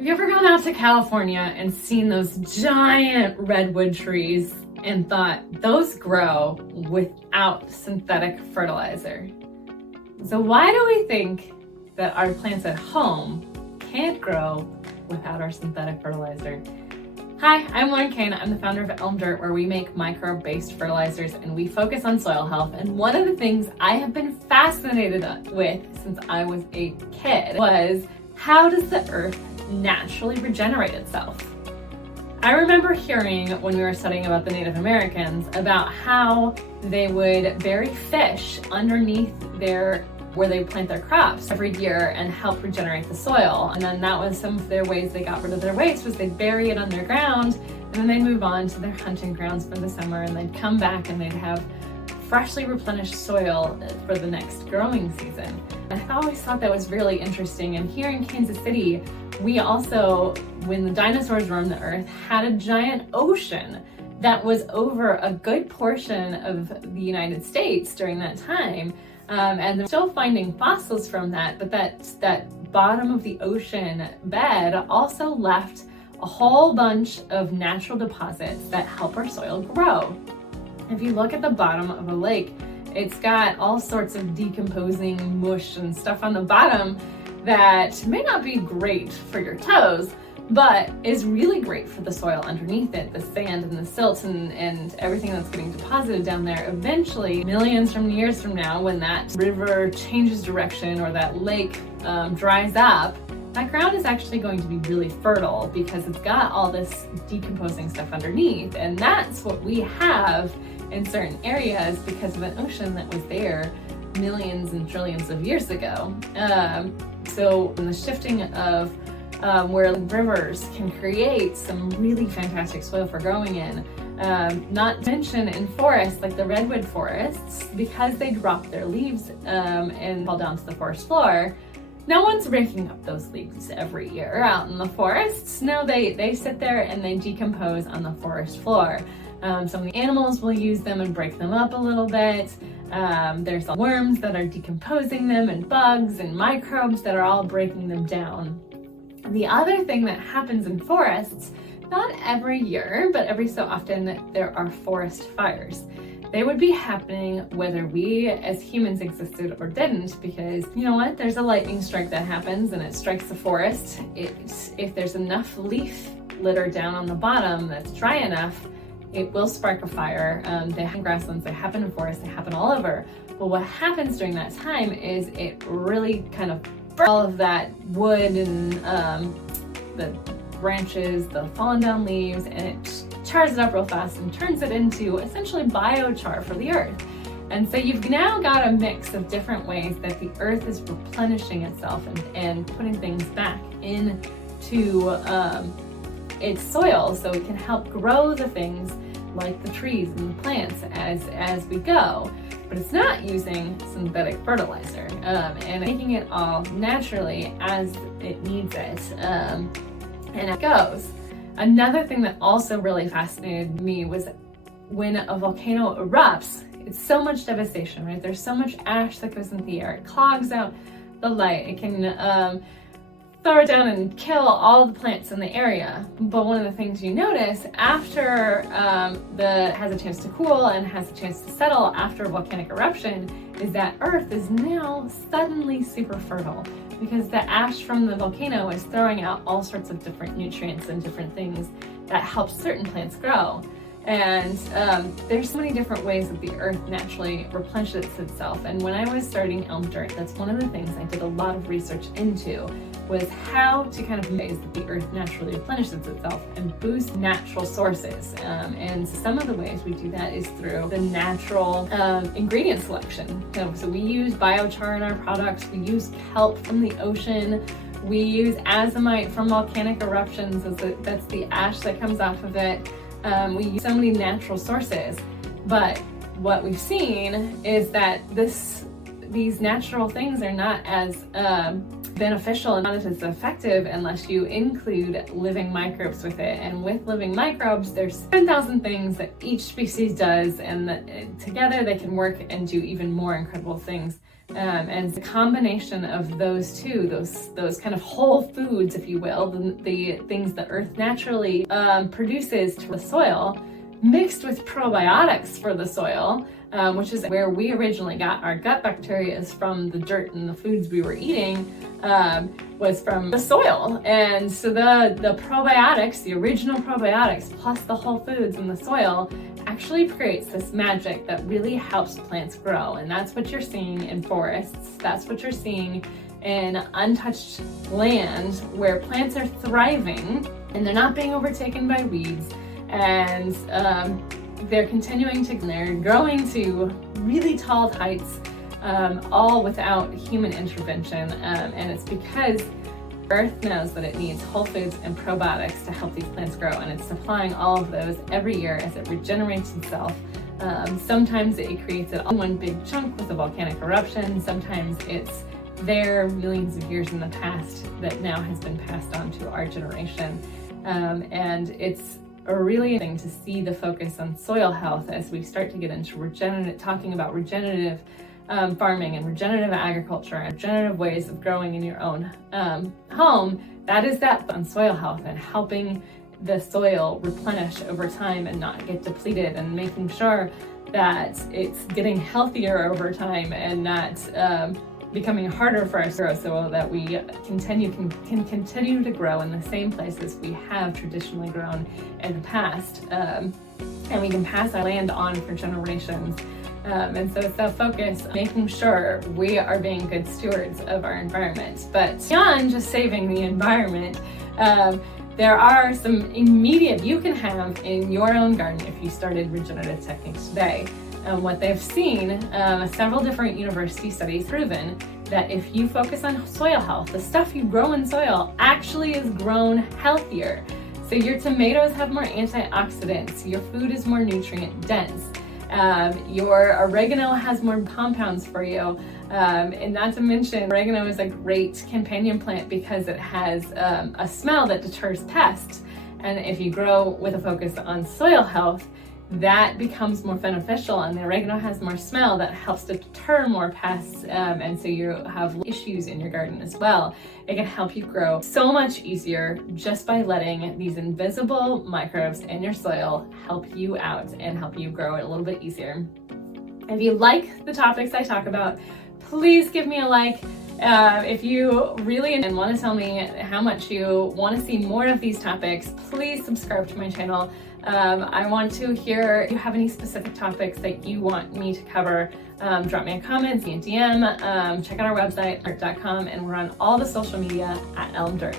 Have you ever gone out to California and seen those giant redwood trees and thought those grow without synthetic fertilizer? So why do we think that our plants at home can't grow without our synthetic fertilizer? Hi, I'm Lauren Kane. I'm the founder of Elm Dirt, where we make microbe-based fertilizers and we focus on soil health. And one of the things I have been fascinated with since I was a kid was, how does the earth naturally regenerate itself? I remember hearing when we were studying about the Native Americans about how they would bury fish underneath where they plant their crops every year and help regenerate the soil. And then that was some of their ways they got rid of their waste, was they'd bury it underground and then they'd move on to their hunting grounds for the summer, and they'd come back and they'd have freshly replenished soil for the next growing season. And I always thought that was really interesting. And here in Kansas City, we also, when the dinosaurs roamed the earth, had a giant ocean that was over a good portion of the United States during that time. And they're still finding fossils from that, but that bottom of the ocean bed also left a whole bunch of natural deposits that help our soil grow. If you look at the bottom of a lake, it's got all sorts of decomposing mush and stuff on the bottom that may not be great for your toes, but is really great for the soil underneath it, the sand and the silt and everything that's getting deposited down there. Eventually, millions of years from now, when that river changes direction or that lake dries up, that ground is actually going to be really fertile because it's got all this decomposing stuff underneath. And that's what we have in certain areas because of an ocean that was there millions and trillions of years ago. So in the shifting of where rivers can create some really fantastic soil for growing in. Not to mention in forests, like the redwood forests, because they drop their leaves and fall down to the forest floor, no one's raking up those leaves every year out in the forests. No, they sit there and they decompose on the forest floor. Some of the animals will use them and break them up a little bit. There's worms that are decomposing them, and bugs and microbes that are all breaking them down. The other thing that happens in forests, not every year, but every so often, there are forest fires. They would be happening whether we as humans existed or didn't, because you know what? There's a lightning strike that happens and it strikes the forest. If there's enough leaf litter down on the bottom that's dry enough, it will spark a fire. They happen in grasslands, they happen in forests, they happen all over. But what happens during that time is it really kind of all of that wood and the branches, the fallen down leaves, and it chars it up real fast and turns it into essentially biochar for the earth. And so you've now got a mix of different ways that the earth is replenishing itself and putting things back into its soil so it can help grow the things like the trees and the plants as we go. But it's not using synthetic fertilizer and making it all naturally as it needs it, and it goes. Another thing that also really fascinated me was when a volcano erupts, it's so much devastation, right? There's so much ash that goes into the air. It clogs out the light. It can throw it down and kill all the plants in the area. But one of the things you notice after it has a chance to cool and has a chance to settle after a volcanic eruption is that earth is now suddenly super fertile because the ash from the volcano is throwing out all sorts of different nutrients and different things that help certain plants grow. And there's so many different ways that the earth naturally replenishes itself. And when I was starting Elm Dirt, that's one of the things I did a lot of research into, was how to kind of ways that the earth naturally replenishes itself and boost natural sources. And some of the ways we do that is through the natural ingredient selection. So we use biochar in our products, we use kelp from the ocean, we use azomite from volcanic eruptions, that's the ash that comes off of it. We use so many natural sources, but what we've seen is that these natural things are not as beneficial and not as effective unless you include living microbes with it. And with living microbes, there's 10,000 things that each species does, and together they can work and do even more incredible things And the combination of those two, those kind of whole foods, if you will, the things the earth naturally produces to the soil, mixed with probiotics for the soil, which is where we originally got our gut bacteria, is from the dirt and the foods we were eating, was from the soil. And so the probiotics, the original probiotics, plus the whole foods in the soil, actually creates this magic that really helps plants grow. And that's what you're seeing in forests. That's what you're seeing in untouched land where plants are thriving and they're not being overtaken by weeds. And they're growing to really tall heights, all without human intervention. And it's because Earth knows that it needs whole foods and probiotics to help these plants grow, and it's supplying all of those every year as it regenerates itself. Sometimes it creates it all in one big chunk with a volcanic eruption. Sometimes it's there millions of years in the past that now has been passed on to our generation. And it's a really thing to see the focus on soil health as we start to get into talking about regenerative farming and regenerative agriculture and regenerative ways of growing in your own home. That is that on soil health and helping the soil replenish over time and not get depleted, and making sure that it's getting healthier over time and not becoming harder for us to grow, so that we can continue to grow in the same places we have traditionally grown in the past, and we can pass our land on for generations. And so it's that focus, making sure we are being good stewards of our environment. But beyond just saving the environment, there are some immediate you can have in your own garden if you started regenerative techniques today. What they've seen, several different university studies proven that if you focus on soil health, the stuff you grow in soil actually is grown healthier. So your tomatoes have more antioxidants, your food is more nutrient dense. Your oregano has more compounds for you, and not to mention oregano is a great companion plant because it has a smell that deters pests, and if you grow with a focus on soil health, that becomes more beneficial, and the oregano has more smell that helps to deter more pests, and so you have issues in your garden as well. It can help you grow so much easier just by letting these invisible microbes in your soil help you out and help you grow it a little bit easier. If you like the topics I talk about, please give me a like. If you really and want to tell me how much you want to see more of these topics, please subscribe to my channel. I want to hear if you have any specific topics that you want me to cover. Drop me a comment, send me a DM, check out our website, art.com, and we're on all the social media at Elm Dirt.